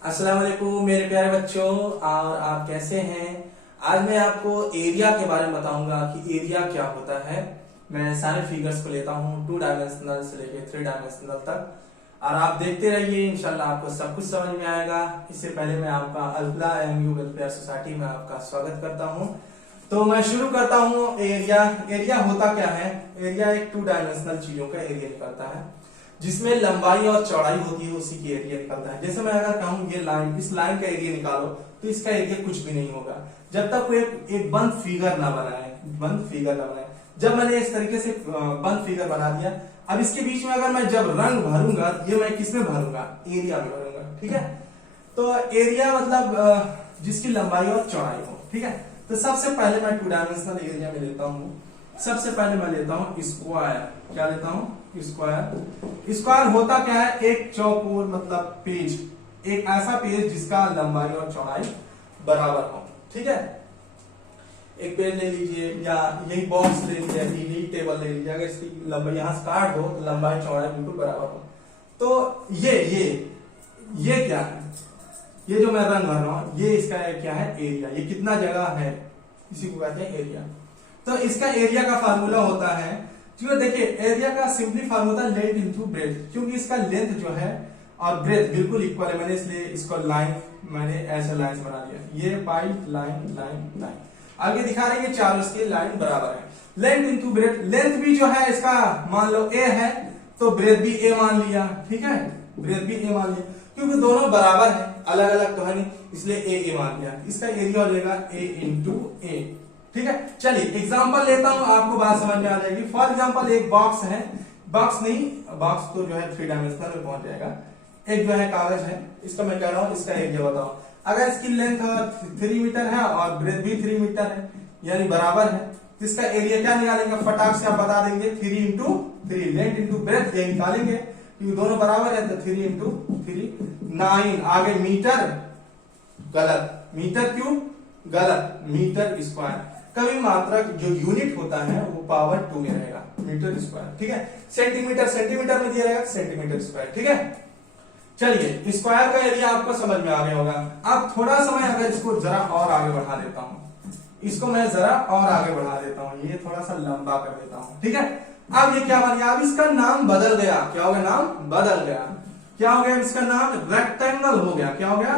अस्सलाम वालेकुम मेरे प्यारे बच्चों। और आप कैसे हैं? आज मैं आपको एरिया के बारे में बताऊंगा कि एरिया क्या होता है। मैं सारे फिगर्स को लेता हूँ 2 डायमेंशनल से लेके 3 डायमेंशनल तक और आप देखते रहिए, इंशाल्लाह आपको सब कुछ समझ में आएगा। इससे पहले मैं आपका अल्फला एमयू वेलफेयर सोसाइटी में आपका स्वागत करता हूँ। तो मैं शुरू करता हूँ। एरिया एरिया होता क्या है? एरिया एक 2 डायमेंशनल चीजों का एरिया निकलता है जिसमें लंबाई और चौड़ाई होती है, उसी की एरिया निकलता है। जैसे मैं अगर कहूँ ये लाइन, इस लाइन का एरिया निकालो तो इसका एरिया कुछ भी नहीं होगा जब तक कोई एक बंद फिगर ना बनाए। जब मैंने इस तरीके से बंद फिगर बना दिया, अब इसके बीच में अगर मैं जब रंग भरूंगा, ये मैं किसमें भरूंगा? एरिया में भरूंगा। ठीक है, तो एरिया मतलब जिसकी लंबाई और चौड़ाई हो। ठीक है, तो सबसे पहले मैं 2 डायमेंशनल एरिया में लेता हूँ। सबसे पहले मैं लेता हूँ स्क्वायर। क्या लेता हूँ? स्क्वायर। स्क्वायर होता क्या है? एक चौकोर मतलब पेज, एक ऐसा पेज जिसका लंबाई और चौड़ाई बराबर हो। ठीक है, एक पेज ले लीजिए या यही बॉक्स ले लीजिए, यही टेबल ले लीजिए। अगर इसकी लंबाई यहां से काट दो तो लंबाई चौड़ाई बिल्कुल बराबर हो। तो ये क्या है? ये जो मैं रंग भर रहा हूं, ये इसका क्या है? एरिया। ये कितना जगह है, इसी को कहते हैं एरिया। तो इसका एरिया का फार्मूला होता है, क्योंकि देखिए एरिया का simply formula length into breath, क्योंकि इसका लेंथ जो है और ब्रेथ बिल्कुल इक्वल है। मैंने इसलिए इसको लाइन, मैंने ऐसे लाइन बना दिया। ये पाई लाइन लाइन लाइन, आगे दिखा रहे हैं चारों इसके लाइन बराबर है। लेंथ इंटू ब्रेथ, लेंथ भी जो है इसका मान लो ए है तो ब्रेथ भी ए मान लिया। ठीक है, ब्रेथ भी ए मान लिया, क्योंकि दोनों बराबर है, अलग अलग तो है नहीं, इसलिए ए मान लिया। इसका एरिया हो जाएगा ए इंटू ए। ठीक है, चलिए एग्जांपल लेता हूं, आपको बात समझ में आ जाएगी। फॉर एग्जांपल एक बॉक्स है, बॉक्स नहीं, बॉक्स तो जो है 3 डायमेंशनल में पहुंच जाएगा। एक जो है कागज है, इसका मैं कह रहा हूं इसका एरिया बताओ। अगर इसकी लेंथ 3 मीटर है और ब्रेथ भी 3 मीटर है, यानी बराबर है, तो इसका एरिया क्या निकालेंगे? फटाक से आप बता देंगे 3 इंटू 3, लेंथ इंटू ब्रेथ ये निकालेंगे, क्योंकि दोनों बराबर है। तो 3 इंटू 3 9। आगे मीटर, गलत। मीटर क्यूब, गलत। Metre square. कभी मात्रक जो यूनिट होता है वो पावर 2 में रहेगा, मीटर स्क्वायर। ठीक है, सेंटीमीटर सेंटीमीटर में दिया रहेगा, सेंटीमीटर स्क्वायर। ठीक है, चलिए स्क्वायर का एरिया आपको समझ में आ गया होगा। अब थोड़ा सा मैं अगर इसको जरा और आगे बढ़ा देता हूं, इसको मैं जरा और आगे बढ़ा देता हूं, ये थोड़ा सा लंबा कर देता हूं। ठीक है, अब ये क्या बन गया? अब इसका नाम बदल गया। क्या हो गया? नाम बदल गया। क्या हो गया? इसका नाम रेक्टेंगल हो गया। क्या हो गया?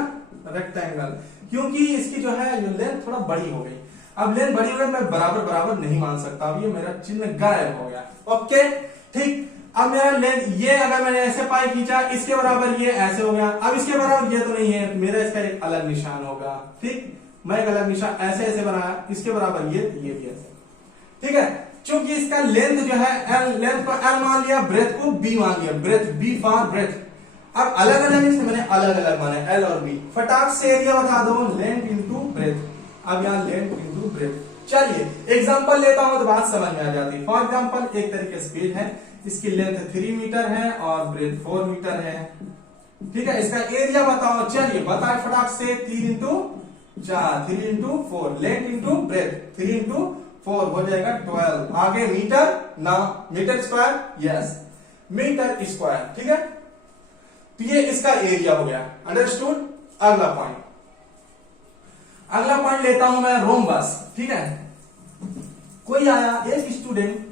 रेक्टेंगल, क्योंकि इसकी जो है जो लेंथ थोड़ा बड़ी हो गई। अब लेंथ बड़ी हो गई, मैं बराबर बराबर नहीं मान सकता। अब ये मेरा चिन्ह गायब हो गया। ओके, ठीक। अब मेरा लेंथ, ये अगर मैंने ऐसे पाई खींचा, इसके बराबर ये ऐसे हो गया। अब इसके बराबर ये तो नहीं है, मेरा इसका एक अलग निशान होगा। ठीक, मैं एक अलग निशान ऐसे ऐसे बनाया, इसके बराबर ये भी ऐसे। ठीक है, क्योंकि इसका लेंथ जो है एल, लेंथ को एल मान लिया, ब्रेथ को बी मान लिया, ब्रेथ बी फॉर ब्रेथ। अब अलग अलग इससे मैंने अलग अलग माना, एल और बी। फटाक से एरिया बता दो, लेंथ इंटू ब्रेथ। अब यहाँ लेंथ इंटू ब्रेथ। चलिए एग्जांपल लेता हूं तो बात समझ में आ जाती है। फॉर एग्जांपल एक तरीके से पेज है, इसकी लेंथ 3 मीटर है और ब्रेथ 4 मीटर है। ठीक है, इसका एरिया बताओ। चलिए बताए फटाक से। 3 into 4, 3 into 4, length into breadth, 3 into 4 हो जाएगा 12। आगे मीटर ना, metre square, yes metre square. ठीक है, तो ये इसका एरिया हो गया। अंडरस्टूड। अगला पॉइंट लेता हूं मैं, रोम्बस। ठीक है, कोई आया एक स्टूडेंट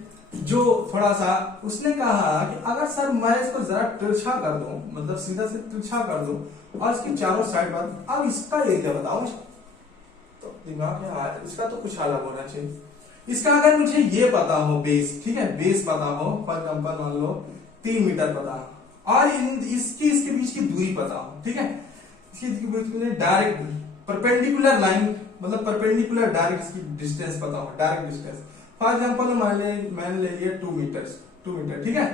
जो थोड़ा सा, उसने कहा कि अगर सर मैं इसको जरा तिरछा कर दूं, मतलब सीधा से तिरछा कर दूं और इसकी चारों साइड पर, अब इसका एरिया बताओ। तो दिमाग में आया इसका तो कुछ अलग होना चाहिए। इसका अगर मुझे ये पता हो बेस, ठीक है, बेस पता हो, फॉर एग्जांपल मान लो 3 मीटर पता हो, और इसके बीच की दूरी पता हो। ठीक है, इसकी बीच में डायरेक्ट परपेंडिकुलर लाइन, मतलब परपेंडिकुलर डायरेक्ट इसकी डिस्टेंस पता हो, डायरेक्ट डिस्टेंस। फॉर एग्जांपल मैंने ले लिया 2 मीटर। ठीक है,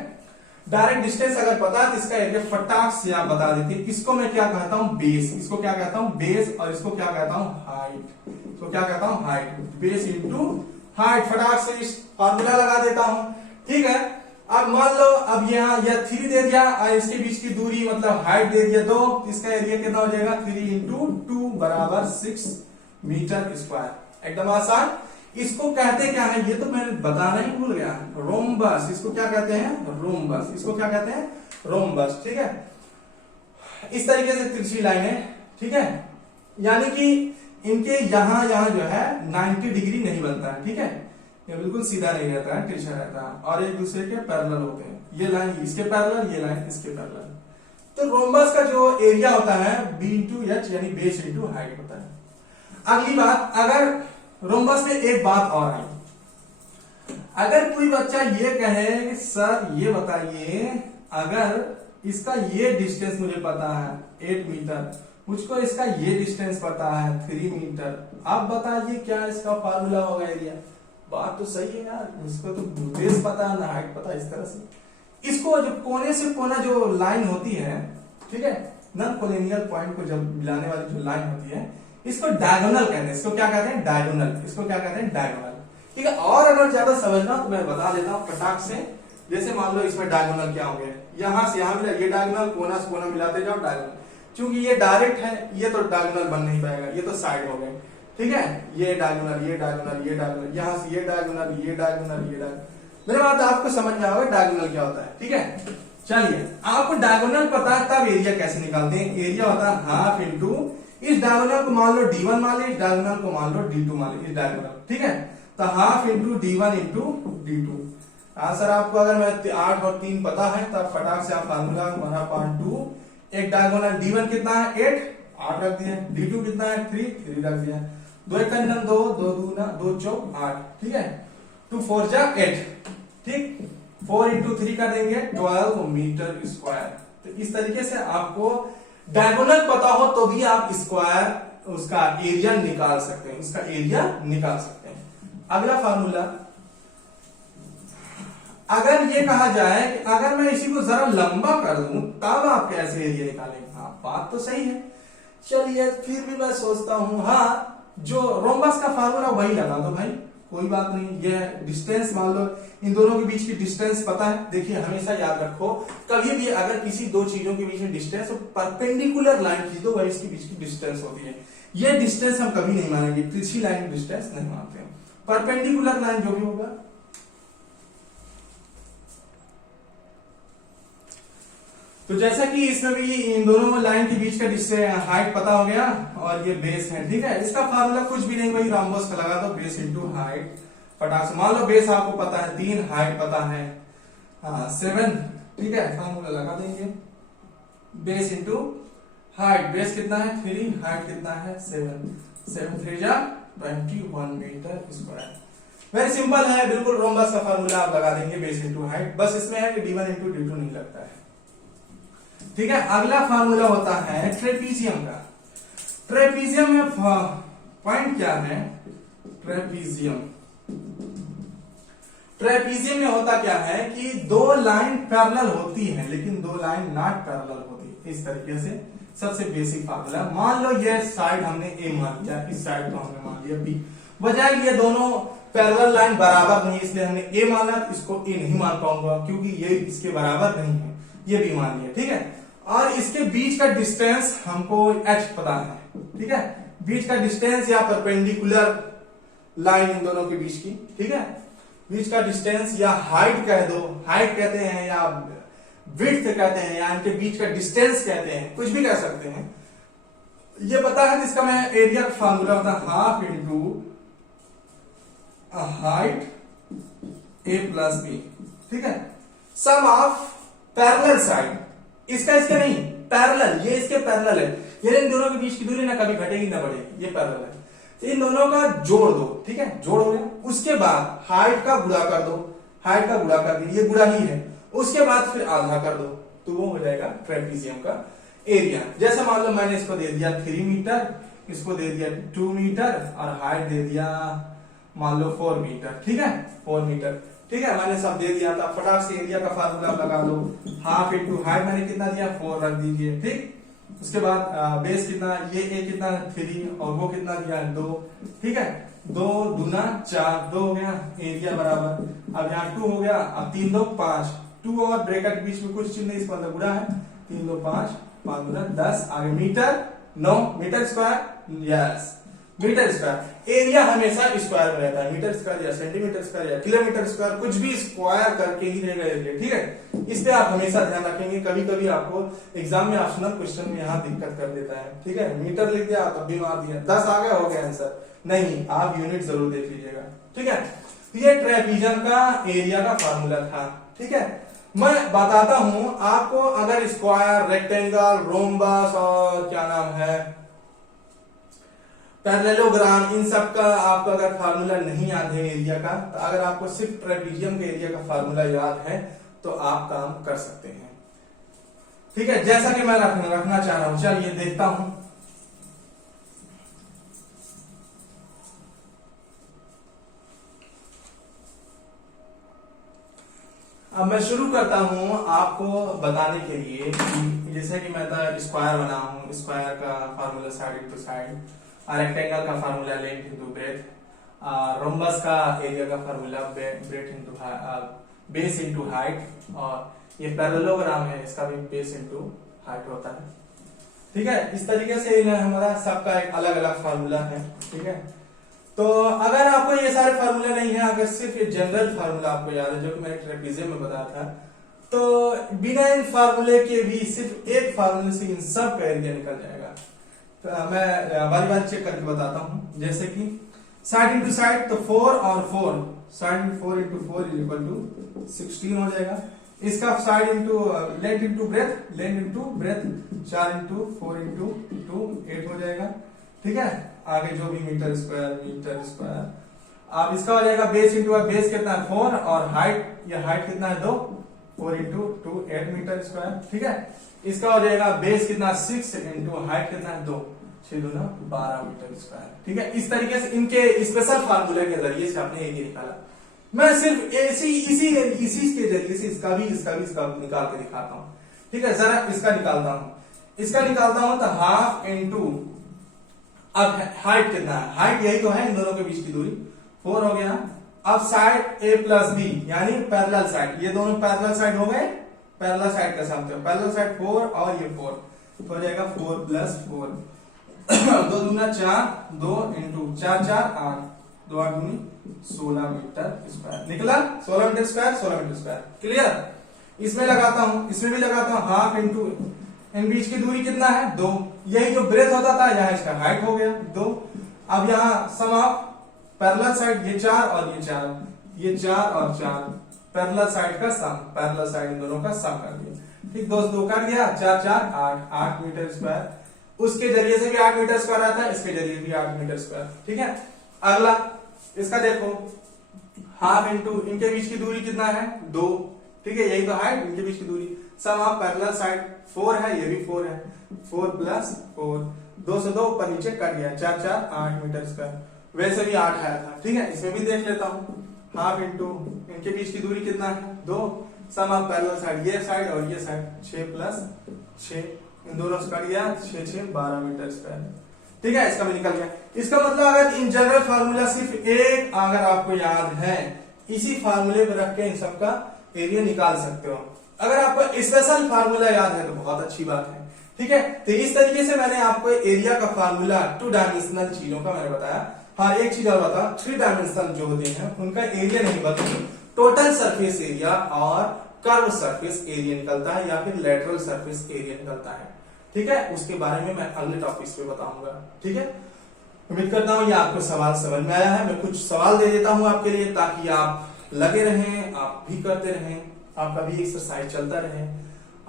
डायरेक्ट डिस्टेंस अगर पता है तो इसका एरिया फटाक से आप बता देते। इसको मैं क्या कहता हूं? बेस। इसको क्या कहता हूं? बेस। और इसको क्या कहता हूं? हाइट। इसको क्या कहता हूं? हाइट। Base into height. फटाक से इस फॉर्मूला लगा देता हूं। ठीक है, अब मान लो अब यहाँ यह 3 दे दिया और इसके बीच की दूरी मतलब हाइट दे दिया 2, इसका एरिया कितना हो जाएगा? 3 इंटू 2 बराबर 6 मीटर स्क्वायर। एकदम आसान। इसको कहते क्या है? ये तो मैंने बताना ही भूल गया, रोम्बस। इसको क्या कहते हैं? रोम्बस। इसको क्या कहते हैं? रोम्बस। ठीक है, इस तरीके से तिरछी लाइन है, ठीक है, यानी कि इनके यहां यहां जो है 90 डिग्री नहीं बनता है, ठीक है, ये बिल्कुल सीधा नहीं रहता है, तिरछा रहता है और एक दूसरे के पैरेलल होते हैं। ये लाइन इसके पैरेलल, ये लाइन इसके पैरेलल। तो रोम्बस का जो एरिया होता है B इंटू एच यानी बेस इंटू हाइट होता है। अगली बात, अगर रोम्बस में एक बात और आई, अगर कोई बच्चा ये कहे कि सर ये बताइए, अगर इसका ये डिस्टेंस मुझे पता है 8 मीटर, मुझको इसका ये डिस्टेंस पता है 3 मीटर, आप बताइए क्या इसका फार्मूला होगा एरिया। बात तो सही है यार, इसको तो बेस पता है ना हाइट पता है। इस तरह से इसको जो कोने से कोना जो लाइन होती है, ठीक है, नॉन कोलिनियल पॉइंट को जब मिलाने वाली जो लाइन होती है, इसको डायगोनल कहते हैं। इसको क्या कहते हैं? डायगोनल। इसको क्या कहते हैं? डायगोनल, ठीक है। और अगर ज्यादा समझना तो मैं बता देता हूँ फटाक से। जैसे मान लो इसमें डायगोनल क्या हो गया, यहां से यहां मिला, ये डायगोनल, कोना से कोना मिलाते जाओ डायगोनल। क्योंकि ये डायरेक्ट है, ये तो डायगोनल बन नहीं पाएगा, ये तो साइड हो गए, ठीक है। ये डायगोनल, ये डायगोनल, ये डायगोनल, यहां से ये डायगोनल, ये डायगोनल, ये डायगोनल। मेरे बात आपको समझ में आएगा डायगोनल क्या होता है, ठीक है। चलिए, आपको डायगोनल पता है तब एरिया कैसे निकालते हैं। एरिया होता है हाफ इंटू, इस डायगोनल को मान लो D1 मान लो, इस डायगोनल को मान लो D2 मान लो, इस डायगोनल, ठीक है। तो half into D1 into D2। Sir आपको अगर मैं 8 और 3 पता है तब फटाक से आप फार्मूला 1/2, एक डायगोनल D1 कितना है 8, 8 रख दिया, D2 कितना है 3 रख दिया, 2 1 2, 2 2 2 4 8, ठीक है, 2 4 जा 8, ठीक, 4 इंटू 3 कर देंगे 12 मीटर स्क्वायर। तो इस तरीके से आपको डायगोनल पता हो तो भी आप स्क्वायर उसका एरिया निकाल सकते हैं, इसका एरिया निकाल सकते हैं। अगला फार्मूला, अगर ये कहा जाए कि अगर मैं इसी को जरा लंबा कर दूं तब आप कैसे एरिया निकालेंगे। हाँ, बात तो सही है। चलिए, फिर भी मैं सोचता हूं, हाँ, जो रोम्बस का फार्मूला वही लगा दो भाई, कोई बात नहीं। ये डिस्टेंस मान लो, इन दोनों के बीच की डिस्टेंस पता है। देखिए, हमेशा याद रखो, कभी भी अगर किसी दो चीजों के बीच में डिस्टेंस, तो परपेंडिकुलर लाइन खींच दो, वही इसके बीच की डिस्टेंस होती है। ये डिस्टेंस हम कभी नहीं मानेंगे, तिरछी लाइन की डिस्टेंस नहीं मानते हैं, परपेंडिकुलर लाइन जो भी होगा। तो जैसा कि इसमें भी इन दोनों लाइन के बीच का डिस्टेंस हाइट पता हो गया और ये बेस है, ठीक है। इसका फार्मूला कुछ भी नहीं, वही रोम्बस का लगा दो, बेस इंटू हाइट। फटाक से मान लो बेस आपको पता है 3, हाइट पता है 7, ठीक है, फार्मूला लगा देंगे, बेस इंटू हाइट। बेस कितना है 3, हाइट कितना है 7, 7 3 जा 21 मीटर स्क्वायर। वेरी सिंपल है, बिल्कुल रोम्बस का फार्मूला आप लगा देंगे, बेस इंटू हाइट। बस इसमें है कि D1 इंटू D2 नहीं लगता है, ठीक है। अगला फार्मूला होता है ट्रेपीजियम का। ट्रेपीजियम में पॉइंट क्या है? ट्रेपीजियम, ट्रेपीजियम में होता क्या है कि दो लाइन पैरेलल होती है लेकिन दो लाइन नॉट पैरेलल होती। इस तरीके से सबसे बेसिक फार्मूला, मान लो ये साइड हमने ए मान लिया, इस साइड को हमने मान लिया बी, बजाय ये दोनों पैरेलल लाइन बराबर नहीं, इसलिए हमने ए माना, इसको ए नहीं मान पाऊंगा क्योंकि ये इसके बराबर नहीं है, ये बी मान लिया, ठीक है। और इसके बीच का डिस्टेंस हमको h पता है, ठीक है, बीच का डिस्टेंस या परपेंडिकुलर लाइन इन दोनों के बीच की, ठीक है, बीच का डिस्टेंस या हाइट कह दो, हाइट कहते हैं या विड्थ कहते हैं या इनके बीच का डिस्टेंस कहते हैं, कुछ भी कह सकते हैं। ये पता है तो इसका मैं एरिया का फार्मूला होता है half into height a plus B, ठीक है, सम ऑफ पैरेलल साइड। इसका इसके नहीं, पैरेलल, ये इसके पैरेलल है, ये इन दोनों के बीच की दूरी ना कभी घटेगी ना बढ़ेगी, ये पैरेलल है। तो इन दोनों का जोड़ दो, ठीक है, जोड़ हो गया। उसके बाद हाइट का गुणा कर दो, हाइट का गुणा कर दी, ये गुणा ही है। उसके बाद फिर आधा कर दो तो वो हो जाएगा ट्रेपीजियम का एरिया। जैसे मान लो मैंने इसको दे दिया 3 मीटर, इसको दे दिया 2 मीटर और हाइट दे दिया मान लो 4 मीटर, ठीक है, 4 मीटर, ठीक है, मैंने सब दे दिया था। फटाक से एरिया का फार्मूला लगा लो, हाफ इंटू हाइट मैंने कितना दिया 4 रख दीजिए, ठीक। उसके बाद बेस कितना, ये ए कितना 3 और वो कितना दिया 2, ठीक है, 2 दूना 4, 2 हो गया, एरिया बराबर। अब यहाँ 2 हो गया, अब 3 2 5, 2 और ब्रैकेट बीच में कुछ चिन्ह नहीं, इसका मतलब गुणा है, 3 2 5, 5 दूना 10, आगे metre 9 metre square, yes metre square. Area हमेशा स्क्वायर में रहता है, मीटर स्क्वायर या सेंटीमीटर स्क्वायर या किलोमीटर स्क्वायर, कुछ भी स्क्वायर करके ही रहेगा एरिया, ठीक है। इस पे आप हमेशा ध्यान रखेंगे। कभी कभी आपको एग्जाम में ऑप्शनल क्वेश्चन में यहाँ दिक्कत कर देता है, ठीक है। मीटर लिख दिया तब भी मार दिया, 10 आ गया हो गया आंसर, नहीं, आप यूनिट जरूर देख लीजिएगा, ठीक है। तो ये ट्रेपीजियम का एरिया का फार्मूला था, ठीक है। मैं बताता हूं आपको, अगर स्क्वायर, रेक्टेंगल, रोम्बस और क्या नाम है पैरेललोग्राम, इन सब का आपको अगर फार्मूला नहीं याद है एरिया का, तो अगर आपको सिर्फ ट्रेपीजियम के एरिया का फार्मूला याद है तो आप काम कर सकते हैं, ठीक है। जैसा कि मैं रखना चाह रहा हूं, चलिए देखता हूं। अब मैं शुरू करता हूं आपको बताने के लिए कि जैसे कि मैं स्क्वायर बना हूं, स्क्वायर का formula side into side, rectangle का formula length into breadth, rhombus का एरिया का formula breadth into base into height, और ये पैरेललोग्राम है, इसका भी बेस इनटू हाइट होता है, ठीक है। इस तरीके से हमारा सबका एक अलग अलग फार्मूला है, ठीक है। तो अगर आपको ये सारे फार्मूला नहीं है, अगर सिर्फ ये जनरल फार्मूला आपको याद है जो कि मैंने ट्रेपीजियम में बताया था, तो बिना इन फार्मूले के भी सिर्फ एक फार्मूले से इन सब का एरिया निकल जाएगा। तो मैं बारी बारी चेक करके बताता हूं। जैसे कि साइड इंटू साइड, तो 4 और 4, side 4 into 4 is equal to 16 हो जाएगा। इसका side into length into breadth, length into breadth 4 into 4 into 2 8 हो जाएगा, ठीक है। आगे जो भी मीटर स्क्वायर, अब इसका हो जाएगा बेस इंटू बेस कितना है 4, और हाइट, ये हाइट कितना है 2, 4 इंटू 2 8 मीटर स्क्वायर, ठीक है। इसका हो जाएगा बेस कितना 6 इंटू हाइट कितना है 2, 6 दूना 12 मीटर स्क्वायर, ठीक है। इस तरीके से इनके स्पेशल फार्मूले के जरिए से आपने एरिया निकाला। मैं सिर्फ इसी के जरिए से इसका भी निकाल के दिखाता हूं, ठीक है। जरा इसका निकालता हूं तो हाफ इंटू, अब हाइट कितना है, हाइट यही तो है इन दोनों के बीच की दूरी, 4 हो गया। अब साइड a प्लस बी यानी पैरेलल साइड, ये दोनों पैरेलल साइड हो गए, पैरेलल साइड का सम, पैरेलल साइड 4 और ये 4 तो हो जाएगा 4 प्लस 4 2 दूना 4, 2 इंटू 4 4 8, 2 8 दूनी 16 मीटर स्क्वायर निकला, 16 metre square, 16 metre square, clear. इसमें लगाता हूं, इसमें भी लगाता हूं, हाफ इंटू इन बीच की दूरी कितना है 2, यही जो ब्रेथ होता था यहाँ इसका हाइट हो गया 2। अब यहाँ सम ऑफ पैरेलल साइड, ये 4 और ये 4, ये 4 और 4 पैरेलल साइड का सम, पैरेलल साइड इन दोनों का सम कर दिया, ठीक। 2 2 काट दिया, 4 4 8 8 मीटर स्क्वायर। उसके जरिए से भी 8 मीटर स्क्वायर आता है, इसके जरिए भी 8 मीटर स्क्वायर, ठीक है। अगला इसका देखो, हाफ इंटू इनके बीच की दूरी कितना है 2, ठीक है, यही तो हाइट, इनके बीच की दूरी, सम ऑफ पैरेलल साइड 4 है, ये भी 4 है, 4 प्लस 4, 2 से 2 ऊपर नीचे कट गया, 4 4 8 मीटर स्क्वायर, वैसे भी 8 आया था, ठीक है। इसमें भी देख लेता हूं, हाफ इंटू इनके बीच की दूरी कितना है 2, सम ऑफ पैरेलल साइड, ये साइड और ये साइड 6 प्लस 6, इन दोनों से कट गया 6 6 12 मीटर स्क्वायर, ठीक है। इसका भी निकल गया। इसका मतलब अगर इन जनरल फार्मूला सिर्फ एक अगर आपको याद है, इसी फार्मूले पर रख के इन सबका एरिया निकाल सकते हो। अगर आपको स्पेशल फार्मूला याद है तो बहुत अच्छी बात है, ठीक है। तो इस तरीके से मैंने आपको एरिया का फार्मूला 2 डायमेंशनल चीजों का मैंने बताया। हाँ, एक चीज और बता, 3 डायमेंशनल जो होते हैं उनका एरिया नहीं बल्कि टोटल सरफेस एरिया और कर्व सरफेस एरिया निकलता है, या फिर लेटरल सरफेस एरिया निकलता है, ठीक है। उसके बारे में मैं अगले टॉपिक पे बताऊंगा, ठीक है। उम्मीद करता हूँ ये आपको सवाल समझ में आया है। मैं कुछ सवाल दे देता हूं आपके लिए ताकि आप लगे रहें, आप भी करते रहें, आपका भी एक्सरसाइज चलता रहे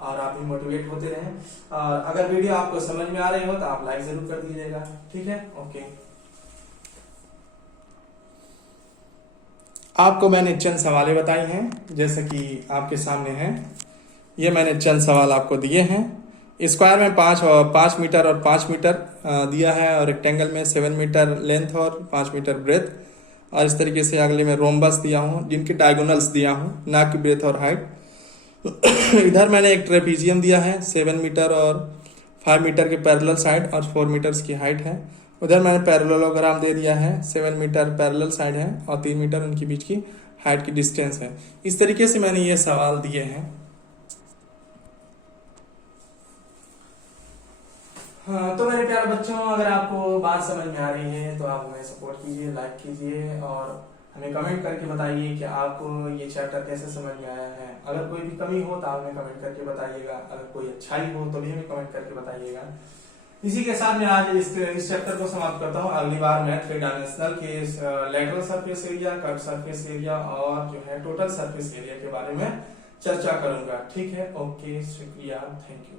और आप भी मोटिवेट होते रहें। और अगर वीडियो आपको समझ में आ रही हो तो आप लाइक जरूर कर दीजिएगा, ठीक है। ओके, आपको मैंने चंद सवालें बताई हैं, जैसे कि आपके सामने हैं, ये मैंने चंद सवाल आपको दिए हैं। स्क्वायर में 5 मीटर और 5 मीटर दिया है, और रेक्टेंगल में 7 मीटर लेंथ और 5 मीटर ब्रेथ, और इस तरीके से अगले में रोम्बस दिया हूँ जिनके डायगोनल्स दिया हूँ, ना कि ब्रेथ और हाइट। इधर मैंने एक ट्रेपीजियम दिया है, 7 मीटर और 5 मीटर के पैरेलल साइड और 4 मीटर्स की हाइट है। उधर मैंने पैरेललोग्राम दे दिया है, 7 मीटर पैरेलल साइड है और 3 मीटर उनके बीच की हाइट की डिस्टेंस है। इस तरीके से मैंने ये सवाल दिए हैं। हाँ, तो मेरे प्यारे बच्चों, अगर आपको बात समझ में आ रही है तो आप हमें सपोर्ट कीजिए, लाइक कीजिए, और हमें कमेंट करके बताइए कि आपको ये चैप्टर कैसे समझ में आया है। अगर कोई भी कमी हो तो आप हमें कमेंट करके बताइएगा, अगर कोई अच्छाई हो तो भी हमें कमेंट करके बताइएगा। इसी के साथ मैं आज इस चैप्टर को समाप्त करता हूँ। अगली बार मैं 3 डायमेंशनल के lateral surface area, curve surface area और जो है टोटल सरफेस एरिया के बारे में चर्चा करूंगा। ठीक है, ओके, शुक्रिया, थैंक यू।